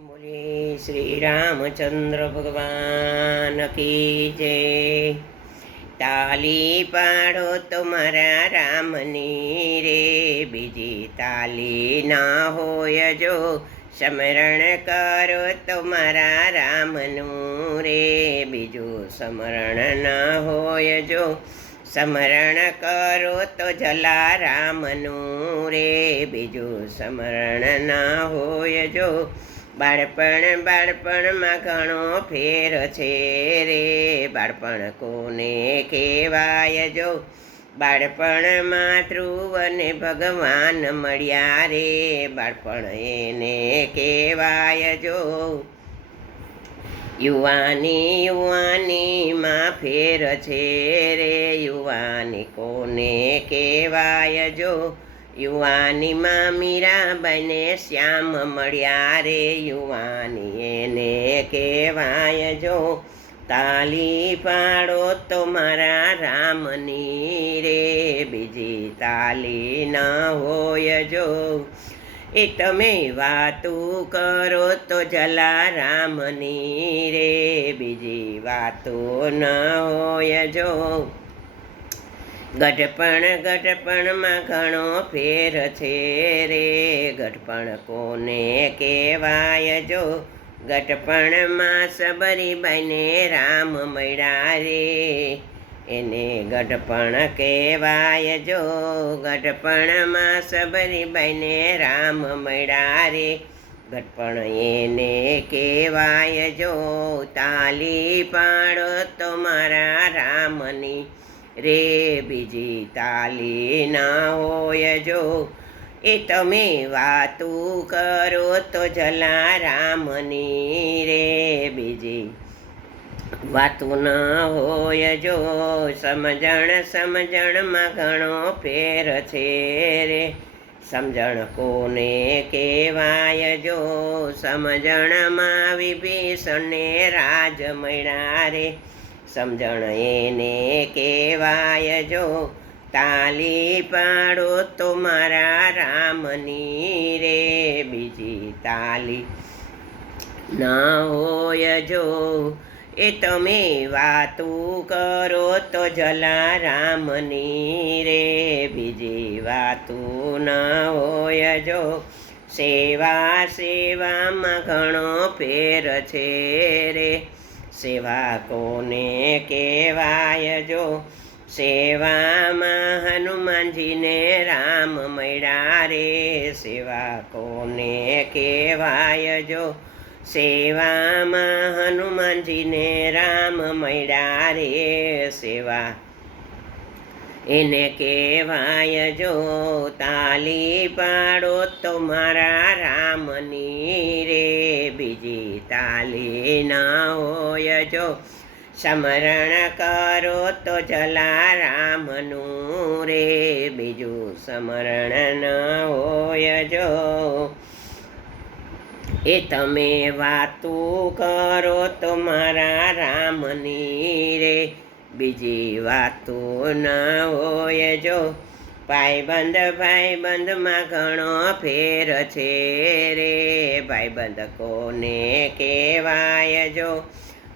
બોલે શ્રી રામચંદ્ર ભગવાન કી જય તાલી પાડો તમારા રામની રે બીજી તાલી ના હોય જો સ્મરણ કરો તમારા રામનું રે બીજું સ્મરણ ના હોય જો સ્મરણ કરો તો જલારામનું રે બીજું સ્મરણ ના હોય જો બાળપણ બાળપણમાં ઘણો ફેર છે રે. બાળપણ કોને કહેવાય જો? બાળપણમાં ધ્રુવ ભગવાન મળ્યા રે. બાળપણ એને કહેવાય જો? યુવાની, યુવાનીમાં ફેર છે રે. યુવાની કોને કહેવાય જો? યુવાનીમાં મીરાબાઈને શ્યામ મળ્યા રે. યુવાની એને કહેવાય જો, તાલી પાડો તો મારા રામની રે. બીજી તાલી ન હોય જો, એ તમે વાતું કરો તો જલારામની રે. બીજી વાતો ન હોય જો ગઢપણ ગઢપણમાં ઘણો ફેર છે રે. ગઢપણ કોને કહેવાય જો? ગઢપણમાં સબરીબાઈને રામ મળ્યા રે. એને ગઢપણ કહેવાય જો? ગઢપણમાં સબરીબાઈને રામ મળ્યા રે. ગઢપણ એને કહેવાય જો? તાલી પાડો તો મારા રામની રે બીજી તાલી ના હોય જો. એ તમે વાતું કરો તો જલારામની રે બીજી. વાતું ન હોય જો, સમજણ સમજણમાં ઘણો ફેર છે રે. સમજણ કોને કહેવાય જો, સમજણમાં વિભીષણને રાજ મળ્યા રે. સમજણ એને કહેવાય જો, તાલી પાડો તો મારા રામની રે, બીજી તાલી ના હોય જો. એ તમે વાતું કરો તો જલારામની રે, બીજી વાતું ન હોય જો. સેવા સેવામાં ઘણો ફેર છે રે. સેવા કોને કહેવાય જો. સેવામાં હનુમાનજીને રામ મળ્યા રે. સેવા કોને કહેવાય જો. સેવામાં હનુમાનજીને રામ મળ્યા રે. સેવા એને કહેવાય જો તાલી પાડો તો મારા રામની રે. બીજી તાલી ના હોય જો સ્મરણ કરો તો જલારામનું રે. બીજું સ્મરણ ન હોય જો એ તમે વાતું કરો તો મારા રામની રે. બીજી વાતો ન હોય જો. ભાઈબંધ, ભાઈબંધમાં ઘણો ફેર છે રે. ભાઈબંધ કોને કહેવાય જો?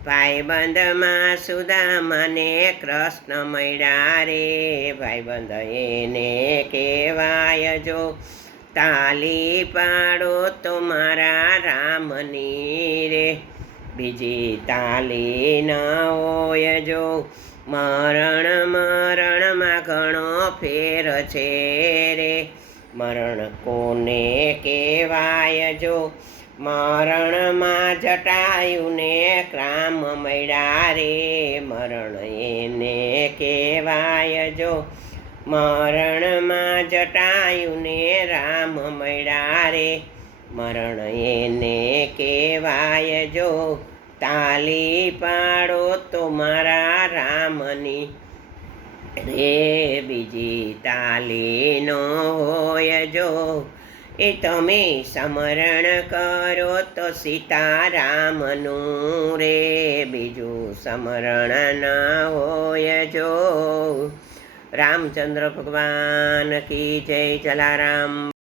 ભાઈબંધમાં સુદામાને કૃષ્ણ મળ્યા રે. ભાઈબંધ એને કહેવાય જો? તાલી પાડો તો મારા રામની રે. બીજી તાલી ન હોય જો. મરણ મરણમાં ઘણો ફેર છે રે. મરણ કોને કહેવાય જો? મરણમાં જટાયુને ક્રામ મળ્યા રે. મરણ એને કહેવાય જો? મરણમાં જટાયુને રામ મળ્યા રે. મરણ એને કહેવાય જો? તાલી પાડો તો મારા રામની. રે બીજી તાલી નો હોય જો. એ તમે સ્મરણ કરો તો સીતારામનું રે બીજું સ્મરણ ન હોય જો. રામચંદ્ર ભગવાન કી જય જલારામ.